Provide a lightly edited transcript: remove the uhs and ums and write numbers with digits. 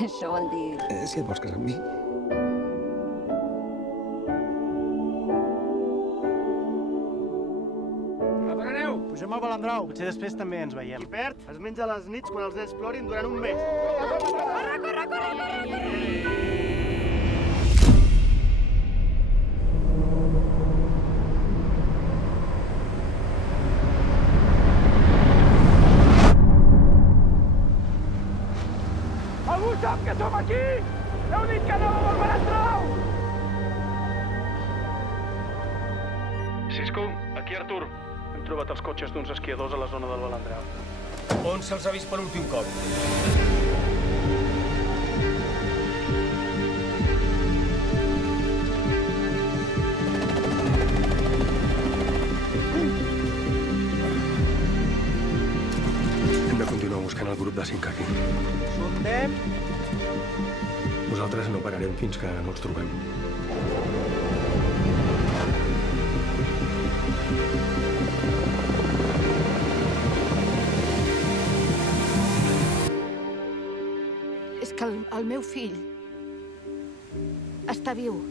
Això vol dir... Si et vols casar amb mi. On aneu? Pugem al Balandrau. Potser després també ens veiem. Qui perd es menja les nits quan els nens plorin durant un mes. Algú sap que som aquí? Heu dit que anàvem al Balandrau! Cisco, aquí Artur. Hem trobat els cotxes d'uns esquiadors a la zona del Balandrau. On se'ls ha vist per últim cop? Hem de continuar buscant el grup de 5 aquí. Sondem. Nosaltres no pararem fins que no els trobem. És que el meu fill està viu.